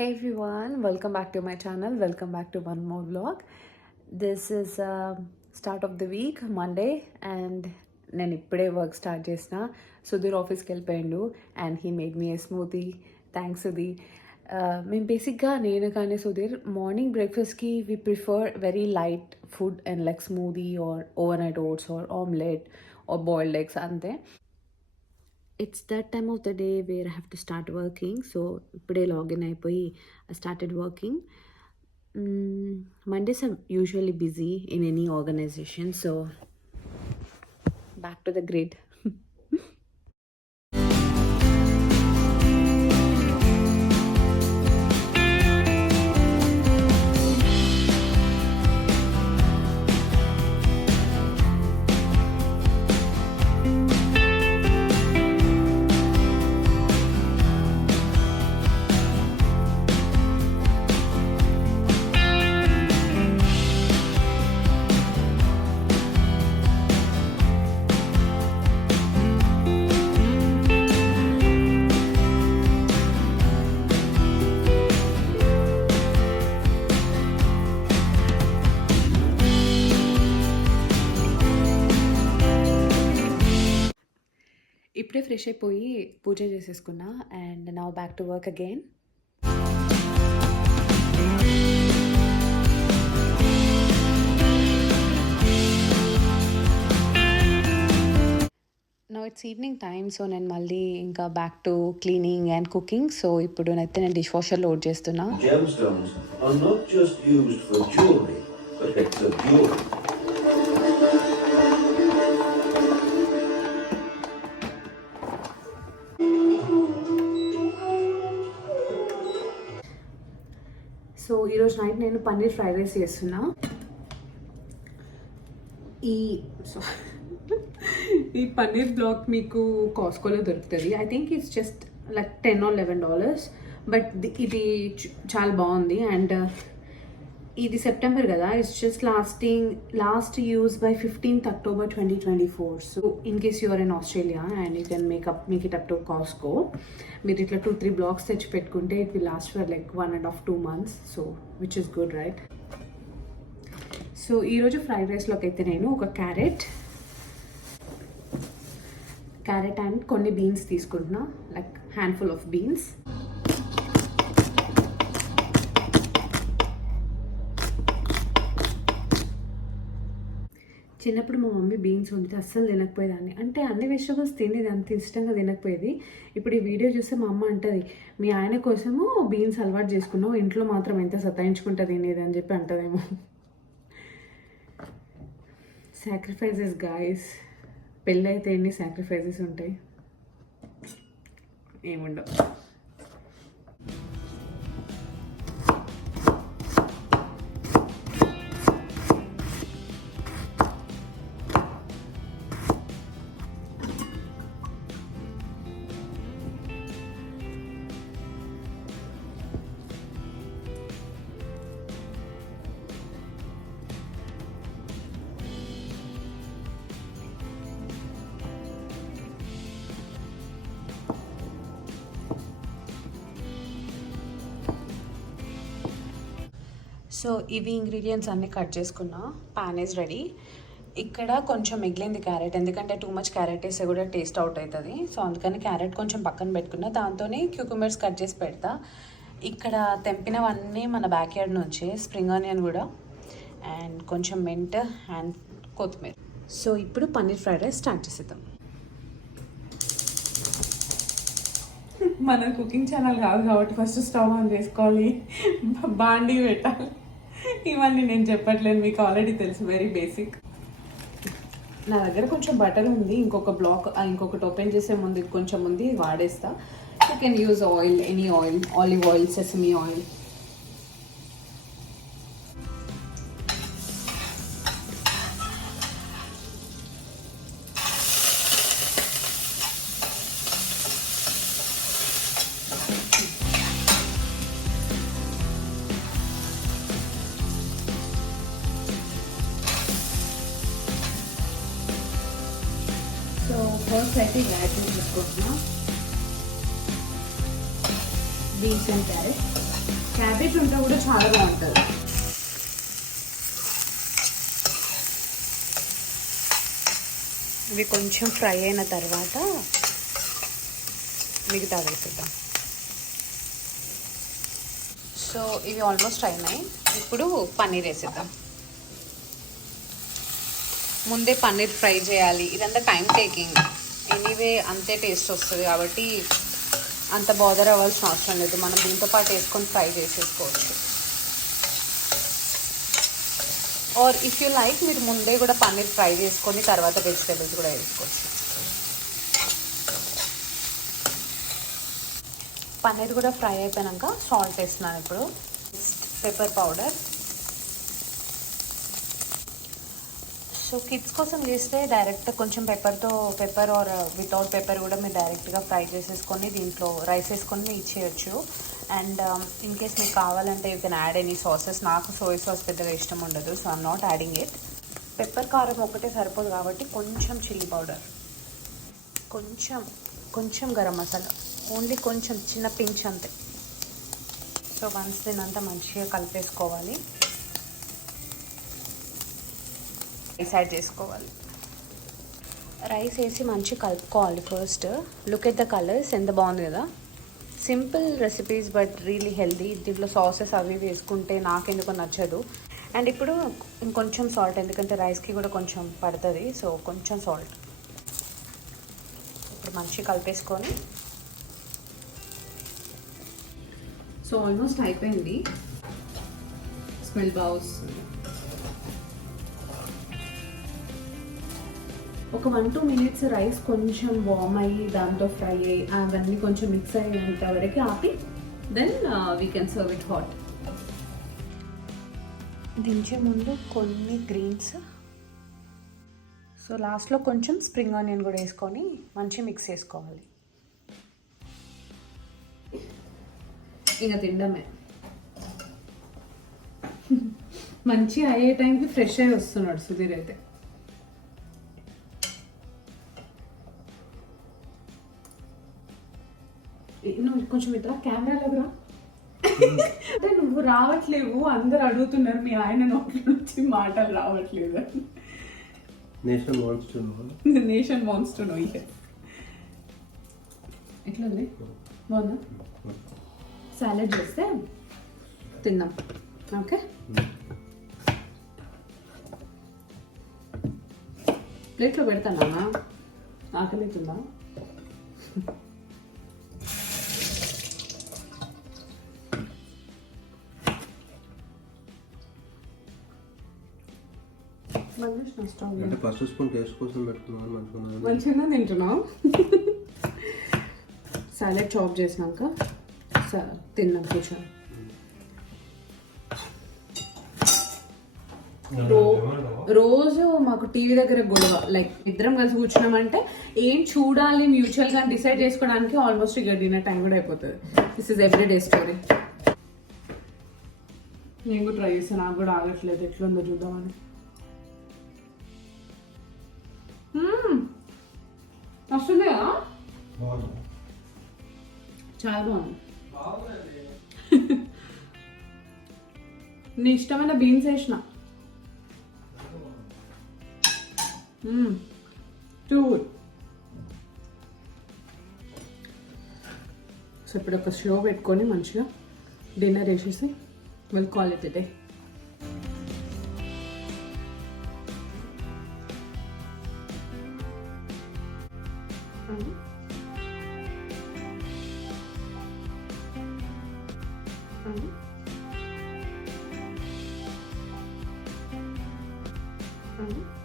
Hey everyone, welcome back to my channel. Welcome back to one more vlog. This is start of the week, Monday, and నేను ఇప్పుడే work start చేసిన. సుధీర్ ఆఫీస్కి వెళ్ళిపోయిండు and he made me a smoothie. Thanks Sudheer. మేము బేసిక్గా నేను కానీ Sudheer morning బ్రేక్ఫాస్ట్కి we prefer very light food and like smoothie or overnight oats or omelette or boiled eggs అంతే. It's that time of the day where I have to start working. So today login అయిపోయి I started working. Mondays are usually busy in any organization. So back to the grid. ఇప్పుడే fresh అయిపోయి పూజ చేసేసుకున్నా and now back to work again. Now it's evening time. So నేను మళ్ళీ ఇంకా back to cleaning and cooking. So ఇప్పుడు అయితే నేను డిష్ వాషర్ లోడ్ చేస్తున్నా. Gemstones are not just used for jewelry, but it's a jewelry. So ఈరోజు నైట్ నేను paneer fried rice చేస్తున్నా. ఈ పన్నీర్ బ్లాక్ మీకు కాస్కోలో దొరుకుతుంది. I think it's just like $10 or $11, but ఇది చాలా బాగుంది. అండ్ ఇది సెప్టెంబర్ కదా, it's just last use by 15th October 2024. So in case you're in Australia and you can make it up to Costco. మీరు ఇట్లా 2-3 blocks తెచ్చి పెట్టుకుంటే it will last for like 1.5-2 months. So which is good right. So ఈరోజు fried రైస్లోకి అయితే నేను ఒక carrot and కొన్ని బీన్స్ తీసుకుంటున్నా, లైక్ హ్యాండ్ఫుల్ ఆఫ్ బీన్స్. చిన్నప్పుడు మా మమ్మీ బీన్స్ వండితే అస్సలు తినకపోయేదాన్ని. అంటే అన్ని వెజిటబుల్స్ తినేది, అంత ఇష్టంగా తినకపోయేది. ఇప్పుడు ఈ వీడియో చూస్తే మా అమ్మ అంటది, మీ ఆయన కోసము బీన్స్ అలవాటు చేసుకున్నావు, ఇంట్లో మాత్రం ఎంత సతాయించుకుంటా తినేది అని చెప్పి అంటదేమో. సాక్రిఫైజెస్ గాయస్, పెళ్ళి అయితే ఎన్ని సాక్రిఫైజెస్ ఉంటాయి, ఏముండవు. సో ఇవి ఇంగ్రీడియంట్స్ అన్నీ కట్ చేసుకున్నా. Pan is ready. ఇక్కడ కొంచెం మిగిలింది క్యారెట్, ఎందుకంటే టూ మచ్ క్యారెట్ వేస్తే కూడా టేస్ట్ అవుట్ అవుతుంది. సో అందుకని క్యారెట్ కొంచెం పక్కన పెట్టుకున్నా. దాంతోనే క్యూకుమర్స్ కట్ చేసి పెడతా. ఇక్కడ తెంపినవన్నీ మన బ్యాక్ యార్డ్ నుంచే, స్ప్రింగ్ ఆనియన్ కూడా, అండ్ కొంచెం మెంట్ అండ్ కొత్తిమీర. సో ఇప్పుడు పన్నీర్ ఫ్రైడ్ రైస్ స్టార్ట్ చేసేద్దాం. మన కుకింగ్ ఛానల్ కాదు కాబట్టి ఫస్ట్ స్టవ్ ఆన్ చేసుకోవాలి, బాండీ పెట్టాలి. ఇవన్నీ నేను చెప్పట్లేదు, మీకు ఆల్రెడీ తెలుసు, వెరీ బేసిక్. నా దగ్గర కొంచెం బటర్ ఉంది, ఇంకొకటి ఓపెన్ చేసే ముందు కొంచెం ఉంది, వాడేస్తా. You can use oil, any oil, olive oil, sesame oil. So first అయితే గ్యారెట్ తీసుకుంటున్నా, బీన్స్ అండ్ క్యారెట్. క్యాబేజ్ ఉంటే కూడా చాలా బాగుంటుంది. ఇవి కొంచెం ఫ్రై అయిన తర్వాత మిగతా వేసేద్దాం. సో ఇవి ఆల్మోస్ట్ అయినాయి. ఇప్పుడు పన్నీర్ వేసేద్దాం. ముందే పన్నీర్ ఫ్రై చేయాలి, ఇదంతా టైం టేకింగ్. ఎనీవే అంతే టేస్ట్ వస్తుంది కాబట్టి అంత బాదర్ అవ్వాల్సిన అవసరం లేదు. మనం దీంతో పాటు వేసుకొని ఫ్రై చేసేసుకోవచ్చు. ఆర్ ఇఫ్ యూ లైక్ మీరు ముందే కూడా పన్నీర్ ఫ్రై చేసుకొని తర్వాత వెజిటేబుల్స్ కూడా వేసుకోవచ్చు. పన్నీర్ కూడా ఫ్రై అయిపోయాక సాల్ట్ వేస్తున్నాను. ఇప్పుడు పెప్పర్ పౌడర్. సో కిడ్స్ కోసం చేస్తే డైరెక్ట్ కొంచెం పెప్పర్ ఆర్ వితౌట్ పెప్పర్ కూడా మీరు డైరెక్ట్గా ఫ్రై చేసేసుకొని దీంట్లో రైస్ వేసుకొని ఇచ్చేయచ్చు. అండ్ ఇన్ కేస్ మీకు కావాలంటే you can add any sauces. నాకు సోయా సాస్ పెద్దగా ఇష్టం ఉండదు, so I'm not adding it. Pepper కారం ఒకటే సరిపోదు కాబట్టి కొంచెం చిల్లీ పౌడర్, కొంచెం గరం మసాలా, ఓన్లీ కొంచెం చిన్న పించ్ అంతే. సో వన్స్ దీనంతా మంచిగా కలిపేసుకోవాలి. రైస్ యాడ్ చేసుకోవాలి. రైస్ వేసి మంచిగా కలుపుకోవాలి. First look at the colours, ఎంత బాగుంది కదా. Simple recipes but really healthy. దీంట్లో సాసెస్ అవి వేసుకుంటే నాకెందుకో నచ్చదు. అండ్ ఇప్పుడు ఇంకొంచెం సాల్ట్, ఎందుకంటే రైస్కి కూడా కొంచెం పడుతుంది, సో కొంచెం సాల్ట్. ఇప్పుడు మంచిగా కలిపేసుకొని, సో ఆల్మోస్ట్ అయిపోయింది. స్మెల్ బాగా వస్తుంది. ఒక 1-2 minutes రైస్ కొంచెం వార్మ్ అయ్యి దాంతో ఫ్రై అయ్యి అవన్నీ కొంచెం మిక్స్ అయ్యేంత వరకు ఆపి then we can serve it hot. దించే ముందు కొన్ని గ్రీన్స్, సో లాస్ట్లో కొంచెం స్ప్రింగ్ ఆనియన్ కూడా వేసుకొని మంచి మిక్స్ చేసుకోవాలి. ఇంకా తినడమే. మంచి అయ్యే టైంకి ఫ్రెష్ అయ్యి వస్తున్నాడు సుధీర్ అయితే. నువ్వు కొంచెం ఇట్లా కెమెరాలోకి రా. అంటే నువ్వు రావట్లేవు, అందరు అడుగుతున్నారు మీ ఆయన నోట్ల నుంచి మాటలు రావట్లేదు. Nation wants to know. ఎట్లా ఉంది? బాగుందా? సాలెడ్ చేస్తే తిందాం. ఓకే, ప్లేట్లో పెడతానా? ఆకలి అవుతుందా? అంటే ఫస్ట్ స్పూన్ టేస్ట్ కోసం పెట్టుకున్నాను. మంచిగా తింటున్నావు. సాలెడ్ చాప్ చేసినాక తిన్నాం కూర్చొని. రోజు మాకు టీవీ దగ్గర గొడవ. లైక్ ఇద్దరం కలిసి కూర్చున్నామంటే ఏం చూడాలి మ్యూచువల్గా డిసైడ్ చేసుకోవడానికి ఆల్మోస్ట్ ఇక డిన్నర్ టైం కూడా అయిపోతుంది. This is every day story. నేను కూడా ట్రై చేస్తాను, నాకు కూడా ఆగట్లేదు. ఎట్లుందో చూద్దామని. వస్తుంది కదా, చాలా బాగుంది. నీ ఇష్టమైన బీన్స్ వేసిన. Too good. సో ఇప్పుడు ఒక షో పెట్టుకొని మంచిగా డిన్నర్ వేసేసి will call it day. Mm-hmm.